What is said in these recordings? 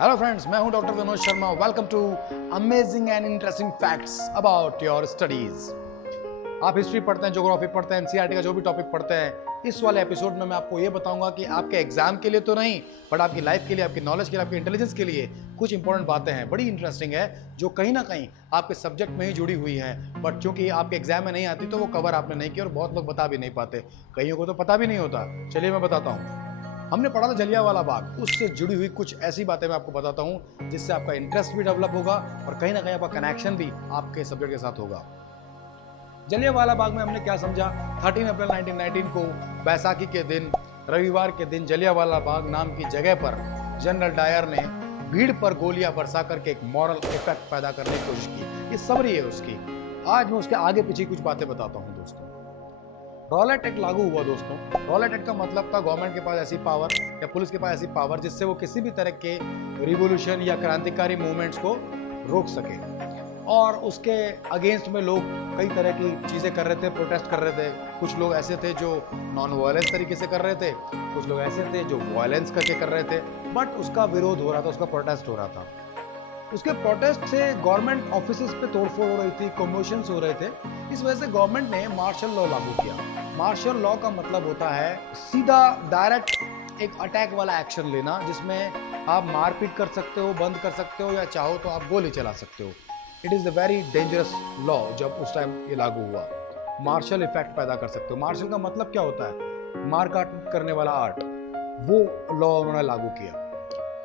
Hello friends, मैं हूं doctor Vinod Sharma. Welcome to amazing and interesting facts about your studies. आप history पढ़ते हैं, ज्योग्राफी पढ़ते हैं, एनसीईआरटी का जो भी टॉपिक पढ़ते हैं, इस वाले एपिसोड में मैं आपको ये बताऊंगा कि आपके एग्जाम के लिए तो नहीं, बट आपकी लाइफ के लिए, आपकी नॉलेज के लिए, आपकी इंटेलिजेंस के लिए कुछ इंपॉर्टेंट बातें हैं, बड़ी इंटरेस्टिंग है, जो कहीं ना कहीं आपके सब्जेक्ट में ही जुड़ी हुई है। बट क्योंकि आपके एग्जाम में नहीं आती तो वो कवर आपने नहीं किया और बहुत लोग बता भी नहीं पाते, कईयों को तो पता भी नहीं होता। चलिए मैं बताता हूँ। हमने पढ़ा था जलियांवाला बाग, उससे जुड़ी हुई कुछ ऐसी बातें मैं आपको बताता हूँ जिससे आपका इंटरेस्ट भी डेवलप होगा और कहीं ना कहीं आपका कनेक्शन भी आपके सब्जेक्ट के साथ होगा। जलियांवाला बाग में हमने क्या समझा? 13 अप्रैल 1919 को बैसाखी के दिन, रविवार के दिन, जलियांवाला बाग नाम की जगह पर जनरल डायर ने भीड़ पर गोलियां बरसा करके एक मॉरल इफेक्ट पैदा करने की कोशिश की। ये समरी है उसकी। आज मैं उसके आगे पीछे कुछ बातें बताता हूँ दोस्तों। रॉलेट एक्ट लागू हुआ दोस्तों। रॉलेट एक्ट का मतलब था गवर्नमेंट के पास ऐसी पावर या पुलिस के पास ऐसी पावर जिससे वो किसी भी तरह के रिवोल्यूशन या क्रांतिकारी मूवमेंट्स को रोक सके। और उसके अगेंस्ट में लोग कई तरह की चीज़ें कर रहे थे, प्रोटेस्ट कर रहे थे। कुछ लोग ऐसे थे जो नॉन वायलेंस तरीके से कर रहे थे, कुछ लोग ऐसे थे जो वायलेंस करके कर रहे थे, बट उसका विरोध हो रहा था, उसका प्रोटेस्ट हो रहा था। उसके प्रोटेस्ट से गवर्नमेंट ऑफिसेज पे तोड़फोड़ हो रही थी, कमोशंस हो रहे थे। इस वजह से गवर्नमेंट ने मार्शल लॉ लागू किया। मार्शल लॉ का मतलब होता है सीधा डायरेक्ट एक अटैक वाला एक्शन लेना, जिसमें आप मारपीट कर सकते हो, बंद कर सकते हो, या चाहो तो आप गोली चला सकते हो। It is the very dangerous law. जब उस टाइम ये लागू हुआ, मार्शल इफेक्ट पैदा कर सकते हो। मार्शल का मतलब क्या होता है? मार काट करने वाला आर्ट। वो लॉ उन्होंने लागू किया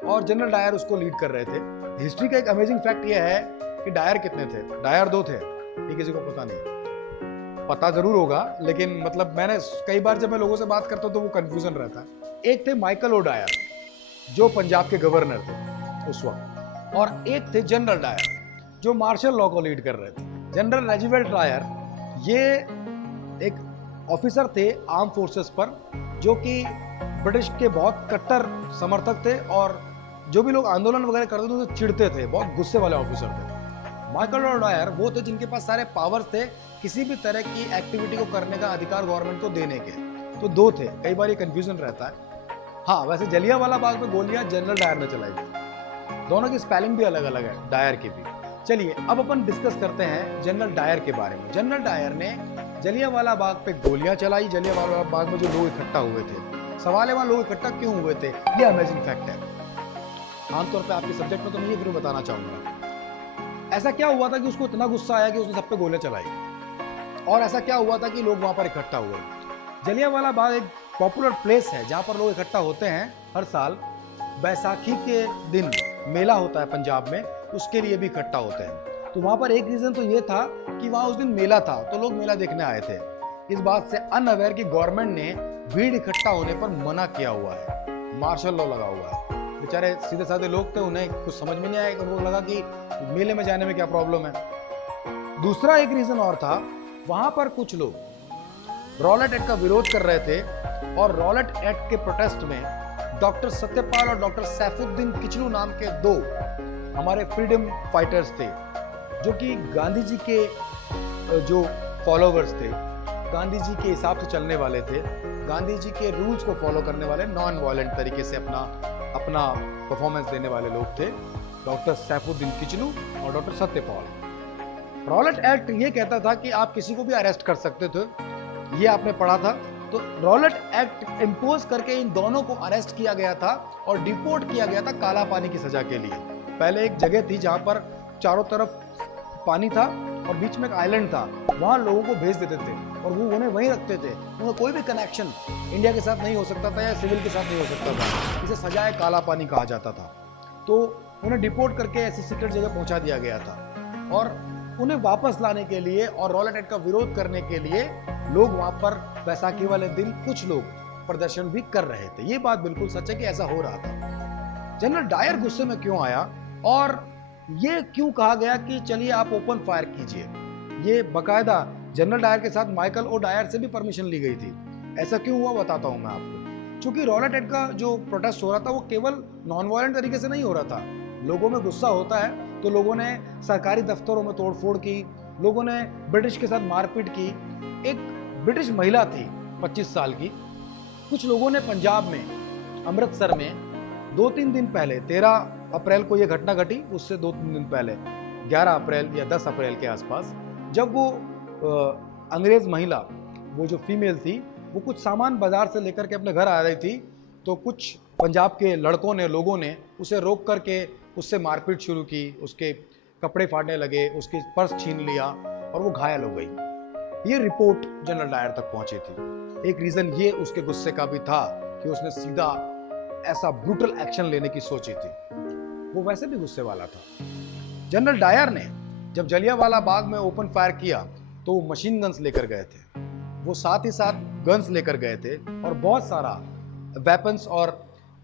और जनरल डायर उसको लीड कर रहे थे। हिस्ट्री का एक अमेजिंग फैक्ट ये है कि डायर कितने थे? डायर 2 थे, ये किसी को पता नहीं। पता जरूर होगा, लेकिन मतलब मैंने कई बार जब मैं लोगों से बात करता हूँ तो वो कंफ्यूजन रहता है। एक थे माइकल ओ डायर, जो पंजाब के गवर्नर थे उस वक्त, और एक थे जनरल डायर, जो मार्शल लॉ को लीड कर रहे थे। जनरल रेजिमेंट डायर ये एक ऑफिसर थे आर्म फोर्सेस पर, जो कि ब्रिटिश के बहुत कट्टर समर्थक थे और जो भी लोग आंदोलन वगैरह करते थे उनसे चिढ़ते थे, बहुत गुस्से वाले ऑफिसर थे। माइकल और डायर वो थे जिनके पास सारे पावर्स थे किसी भी तरह की एक्टिविटी को करने का अधिकार गवर्नमेंट को देने के। तो 2 थे, कई बार ये कंफ्यूजन रहता है। हाँ, वैसे जलियांवाला बाग में गोलियां जनरल डायर ने चलाई थी। दोनों की स्पेलिंग भी अलग अलग है, डायर की भी। चलिए अब अपन डिस्कस करते हैं जनरल डायर के बारे में। जनरल डायर ने जलियांवाला बाग पे गोलियां चलाई। जलियांवाला बाग में जो लोग इकट्ठा हुए थे, सवाल है वहां लोग इकट्ठा क्यों हुए थे? ये अमेजिंग फैक्ट है। आमतौर पे आपके सब्जेक्ट में तो नहीं है, फिर बताना चाहूंगा। ऐसा क्या हुआ था कि उसको इतना गुस्सा आया कि उसने सब पे गोलियां चलाई? और ऐसा क्या हुआ था कि लोग वहां पर इकट्ठा हुए? जलियांवाला बाग एक पॉपुलर प्लेस है जहां पर लोग इकट्ठा होते हैं हर साल। बैसाखी के दिन मेला होता है पंजाब में, उसके लिए भी इकट्ठा होते हैं। तो वहां पर एक रीजन तो ये था कि वहां उस दिन मेला था, तो लोग मेला देखने आए थे। इस बात से अनअवेयर कि गवर्नमेंट ने भीड़ इकट्ठा होने पर मना किया हुआ है, मार्शल लॉ लगा हुआ है। बेचारे सीधे साधे लोग थे, उन्हें कुछ समझ में नहीं आया। उनको लगा कि मेले में जाने में क्या प्रॉब्लम है। दूसरा एक रीजन और था, वहां पर कुछ लोग रॉलेट एक्ट का विरोध कर रहे थे और रॉलेट एक्ट के प्रोटेस्ट में डॉक्टर सत्यपाल और डॉक्टर सैफुद्दीन किचलू नाम के 2 हमारे फ्रीडम फाइटर्स थे, जो कि गांधी जी के जो फॉलोवर्स थे, गांधी जी के हिसाब से चलने वाले थे, गांधी जी के रूल्स को फॉलो करने वाले, नॉन वायलेंट तरीके से अपना परफॉर्मेंस देने वाले लोग थे, डॉक्टर सैफुद्दीन किचलू और डॉक्टर सत्यपाल। रॉलेट एक्ट ये कहता था कि आप किसी को भी अरेस्ट कर सकते थे, ये आपने पढ़ा था। तो रॉलेट एक्ट इम्पोज करके इन दोनों को अरेस्ट किया गया था और डिपोर्ट किया गया था काला पानी की सजा के लिए। पहले एक जगह थी जहां पर चारों तरफ पानी था और बीच में एक आइलैंड था, वहां लोगों को भेज देते थे और वो उन्हें वहीं रखते थे। उनका कोई भी कनेक्शन इंडिया के साथ नहीं हो सकता था या सिविल के साथ नहीं हो सकता था। इसे सजाए काला पानी कहा जाता था। तो उन्हें डिपोर्ट करके ऐसी सीक्रेट जगह पहुंचा दिया गया था और उन्हें वापस लाने के लिए और रॉलेट एक्ट का विरोध करने के लिए लोग वहां पर बैसाखी वाले दिन कुछ लोग प्रदर्शन भी कर रहे थे। ये बात बिल्कुल सच है कि ऐसा हो रहा था। जनरल डायर गुस्से में क्यों आया और ये क्यों कहा गया कि चलिए आप ओपन फायर कीजिए? ये बकायदा जनरल डायर के साथ माइकल ओ डायर से भी परमिशन ली गई थी। ऐसा क्यों हुआ बताता हूं मैं आपको। क्योंकि रॉलेट एक्ट का जो प्रोटेस्ट हो रहा था वो केवल नॉन वायलेंट तरीके से नहीं हो रहा था। लोगों में गुस्सा होता है तो लोगों ने सरकारी दफ्तरों में तोड़फोड़ की, लोगों ने ब्रिटिश के साथ मारपीट की। एक ब्रिटिश महिला थी 25 साल की, कुछ लोगों ने पंजाब में अमृतसर में 2-3 दिन पहले 13 अप्रैल को ये घटना घटी, उससे 2-3 दिन पहले 11 अप्रैल या 10 अप्रैल के आसपास, जब वो अंग्रेज महिला, वो जो फीमेल थी, वो कुछ सामान बाजार से लेकर के अपने घर आ रही थी, तो कुछ पंजाब के लड़कों ने, लोगों ने उसे रोक करके उससे मारपीट शुरू की, उसके कपड़े फाड़ने लगे, उसकी पर्स छीन लिया और वो घायल हो गई। ये रिपोर्ट जनरल डायर तक पहुंची थी। एक रीज़न ये उसके गुस्से का भी था कि उसने सीधा ऐसा ब्रूटल एक्शन लेने की सोची थी। वो वैसे भी गुस्से वाला था। जनरल डायर ने जब जलियांवाला बाग में ओपन फायर किया तो वो मशीन गन्स लेकर गए थे, वो साथ ही साथ गन्स लेकर गए थे और बहुत सारा वेपन्स और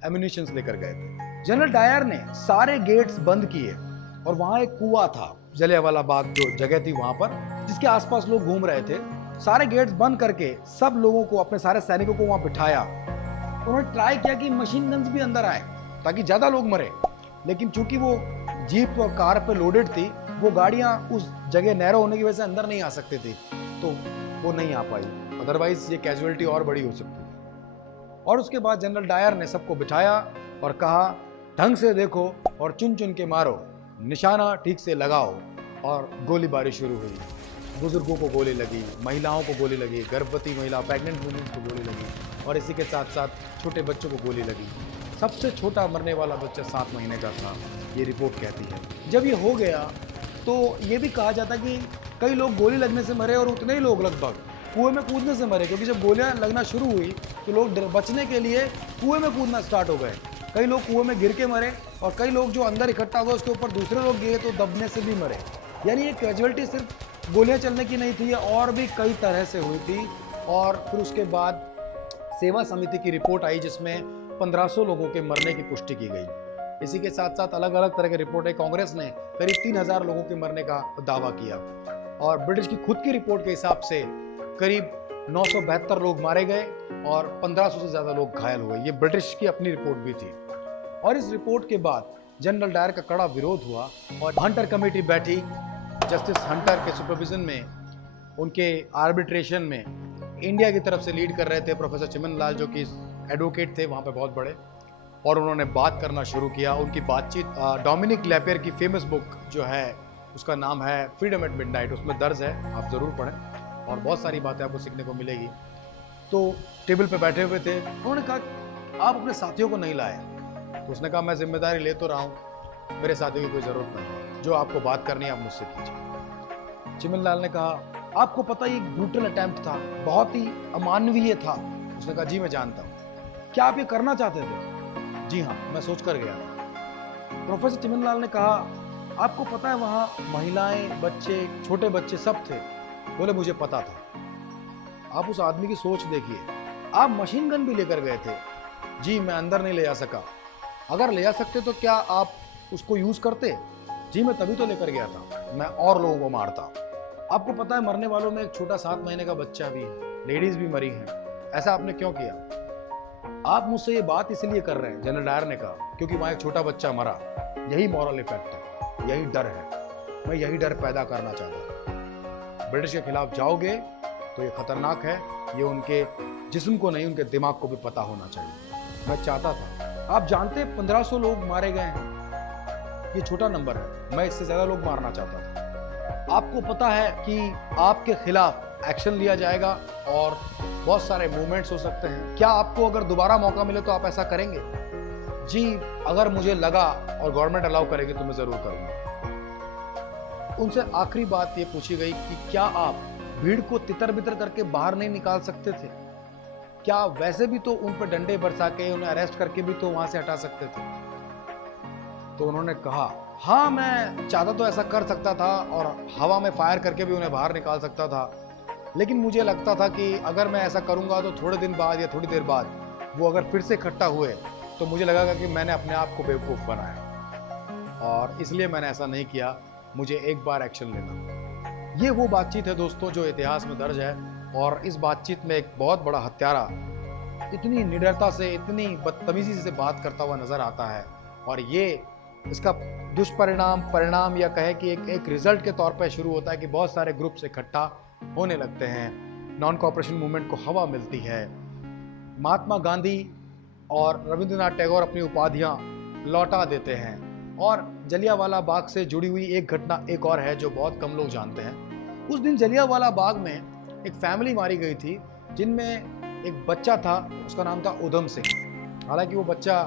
एम्यूनिशंस लेकर गए थे। जनरल डायर ने सारे गेट्स बंद किए और वहाँ एक कुआं था, जलियांवाला बाग जो जगह थी वहाँ पर, जिसके आसपास लोग घूम रहे थे। सारे गेट्स बंद करके सब लोगों को, अपने सारे सैनिकों को वहाँ बिठाया। उन्होंने ट्राई किया कि मशीन गन्स भी अंदर आए ताकि ज़्यादा लोग मरे, लेकिन चूंकि वो जीप और कार पे लोडेड थी, वो गाड़ियाँ उस जगह नैरो होने की वजह से अंदर नहीं आ सकती थी, तो वो नहीं आ पाई। अदरवाइज ये कैजुअलिटी और बड़ी हो सकती थी। और उसके बाद जनरल डायर ने सबको बिठाया और कहा, ढंग से देखो और चुन चुन के मारो, निशाना ठीक से लगाओ। और गोलीबारी शुरू हुई। बुजुर्गों को गोली लगी, महिलाओं को गोली लगी, गर्भवती महिला, प्रेग्नेंट वुमेन्स को गोली लगी और इसी के साथ साथ छोटे बच्चों को गोली लगी। सबसे छोटा मरने वाला बच्चा 7 महीने का था, ये रिपोर्ट कहती है। जब ये हो गया तो ये भी कहा जाता कि कई लोग गोली लगने से मरे और उतने ही लोग लगभग कुएं में कूदने से मरे, क्योंकि जब गोलियां लगना शुरू हुई तो लोग बचने के लिए कुएं में कूदना स्टार्ट हो गए। कई लोग कुएं में गिर के मरे और कई लोग जो अंदर इकट्ठा हुए उसके ऊपर दूसरे लोग गिरे तो दबने से भी मरे। यानी ये कैजुअलिटी सिर्फ गोलियां चलने की नहीं थी, और भी कई तरह से हुई थी। और फिर उसके बाद सेवा समिति की रिपोर्ट आई जिसमें 1500 लोगों के मरने की पुष्टि की गई। इसी के साथ साथ अलग अलग तरह की रिपोर्टें, कांग्रेस ने करीब 3000 लोगों के मरने का दावा किया और ब्रिटिश की खुद की रिपोर्ट के हिसाब से करीब 972 लोग मारे गए और 1500 से ज़्यादा लोग घायल हुए। ये ब्रिटिश की अपनी रिपोर्ट भी थी। और इस रिपोर्ट के बाद जनरल डायर का कड़ा विरोध हुआ और हंटर कमेटी बैठी। जस्टिस हंटर के सुपरविजन में, उनके आर्बिट्रेशन में इंडिया की तरफ से लीड कर रहे थे प्रोफेसर चिमनलाल, जो कि एडवोकेट थे वहाँ पे बहुत बड़े, और उन्होंने बात करना शुरू किया। उनकी बातचीत डोमिनिक लैपियर की फेमस बुक जो है उसका नाम है फ्रीडम एट मिडनाइट, उसमें दर्ज है, आप ज़रूर पढ़ें और बहुत सारी बातें आपको सीखने को मिलेगी। तो टेबल पे बैठे हुए थे, उन्होंने कहा आप अपने साथियों को नहीं लाए। तो उसने कहा मैं जिम्मेदारी ले तो रहा हूँ, मेरे साथियों की कोई ज़रूरत नहीं है, जो आपको बात करनी है आप मुझसे कीजिए। चिमनलाल ने कहा आपको पता ये ब्रूटल अटेम्प्ट था, बहुत ही अमानवीय था। उसने कहा जी मैं जानता हूँ, क्या आप ये करना चाहते थे? जी हाँ, मैं सोच कर गया था। प्रोफेसर चिमनलाल ने कहा आपको पता है वहाँ महिलाएं, बच्चे, छोटे बच्चे सब थे? बोले मुझे पता था। आप उस आदमी की सोच देखिए, आप मशीन गन भी लेकर गए थे। जी मैं अंदर नहीं ले जा सका, अगर ले जा सकते तो क्या आप उसको यूज करते? जी मैं तभी तो लेकर गया था, मैं और लोगों को मारता। आपको पता है मरने वालों में एक छोटा 7 महीने का बच्चा भी है, लेडीज भी मरी हैं, ऐसा आपने क्यों किया? आप मुझसे ये बात इसलिए कर रहे हैं, जनरल डायर ने कहा, क्योंकि वहां एक छोटा बच्चा मरा। यही मॉरल इफेक्ट है, यही डर है, मैं यही डर पैदा करना चाहता हूँ। ब्रिटिश के खिलाफ जाओगे तो ये खतरनाक है, ये उनके जिस्म को नहीं उनके दिमाग को भी पता होना चाहिए। मैं चाहता था, आप जानते 1500 लोग मारे गए हैं, ये छोटा नंबर है, मैं इससे ज्यादा लोग मारना चाहता था। आपको पता है कि आपके खिलाफ एक्शन लिया जाएगा और बहुत सारे मूवमेंट्स हो सकते हैं, क्या आपको अगर दोबारा मौका मिले तो आप ऐसा करेंगे? जी अगर मुझे लगा और गवर्नमेंट अलाउ करेगी तो मैं जरूर करूंगा। उनसे आखिरी बात ये पूछी गई कि क्या आप भीड़ को तितर बितर करके बाहर नहीं निकाल सकते थे? क्या वैसे भी तो उन पर डंडे बरसा के, उन्हें अरेस्ट करके भी तो वहां से हटा सकते थे? तो उन्होंने कहा हाँ मैं चाहता तो ऐसा कर सकता था और हवा में फायर करके भी उन्हें बाहर निकाल सकता था, लेकिन मुझे लगता था कि अगर मैं ऐसा करूंगा तो थोड़े दिन बाद या थोड़ी देर बाद वो अगर फिर से इकट्ठा हुए तो मुझे लगेगा कि मैंने अपने आप को बेवकूफ़ बनाया, और इसलिए मैंने ऐसा नहीं किया। मुझे एक बार एक्शन लेना। ये वो बातचीत है दोस्तों जो इतिहास में दर्ज है, और इस बातचीत में एक बहुत बड़ा हत्यारा इतनी निडरता से, इतनी बदतमीजी से बात करता हुआ नजर आता है, और ये इसका परिणाम या कहे कि एक रिजल्ट के तौर पर शुरू होता है कि बहुत सारे ग्रुप्स इकट्ठा होने लगते हैं, नॉन कॉपरेशन मूवमेंट को हवा मिलती है, महात्मा गांधी और रविंद्रनाथ टैगोर अपनी उपाधियां लौटा देते हैं, और जलियांवाला बाग से जुड़ी हुई एक घटना एक और है जो बहुत कम लोग जानते हैं। उस दिन जलियांवाला बाग में एक फैमिली मारी गई थी जिनमें एक बच्चा था, उसका नाम था उधम सिंह। हालांकि वो बच्चा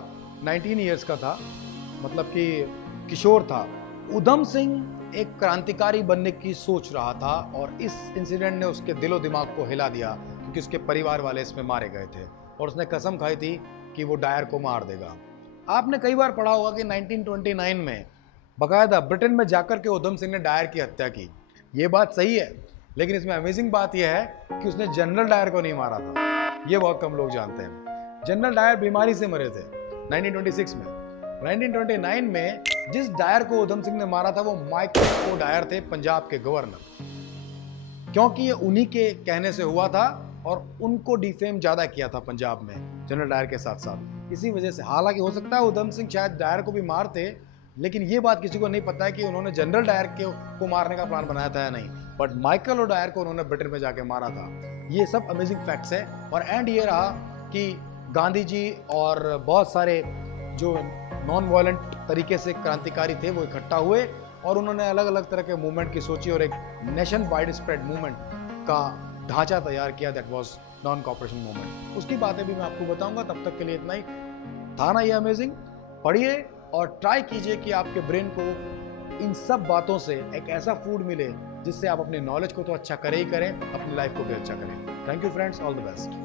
19 ईयर्स का था, मतलब कि किशोर था। उधम सिंह एक क्रांतिकारी बनने की सोच रहा था और इस इंसिडेंट ने उसके दिलो दिमाग को हिला दिया क्योंकि उसके परिवार वाले इसमें मारे गए थे और उसने कसम खाई थी कि वो डायर को मार देगा। आपने कई बार पढ़ा होगा कि 1929 में बाकायदा ब्रिटेन में जाकर के उधम सिंह ने डायर की हत्या की। ये बात सही है, लेकिन इसमें अमेजिंग बात यह है कि उसने जनरल डायर को नहीं मारा था। ये बहुत कम लोग जानते हैं। जनरल डायर बीमारी से मरे थे 1926 में। 1929 में जिस डायर को उधम सिंह ने मारा था वो माइकल ओ डायर थे, पंजाब के गवर्नर, क्योंकि ये उन्हीं के कहने से हुआ था और उनको डिफेम ज्यादा किया था पंजाब में जनरल डायर के साथ साथ। इसी वजह से, हालांकि हो सकता है उधम सिंह शायद डायर को भी मारते, लेकिन ये बात किसी को नहीं पता है कि उन्होंने जनरल डायर को मारने का प्लान बनाया था या नहीं, बट माइकल ओ डायर को उन्होंने ब्रिटेन में जाके मारा था। ये सब अमेजिंग फैक्ट्स है। और एंड ये रहा कि गांधी जी और बहुत सारे जो नॉन वायलेंट तरीके से क्रांतिकारी थे वो इकट्ठा हुए और उन्होंने अलग अलग तरह के मूवमेंट की सोची और एक नेशन वाइड स्प्रेड मूवमेंट का ढांचा तैयार किया। That was non cooperation movement. उसकी बातें भी मैं आपको बताऊंगा। तब तक के लिए इतना ही था ना ये अमेजिंग। पढ़िए और ट्राई कीजिए कि आपके ब्रेन को इन सब बातों से एक ऐसा फूड मिले जिससे आप अपने नॉलेज को तो अच्छा करें ही करें, अपनी लाइफ को भी अच्छा करें। Thank you friends, all the best.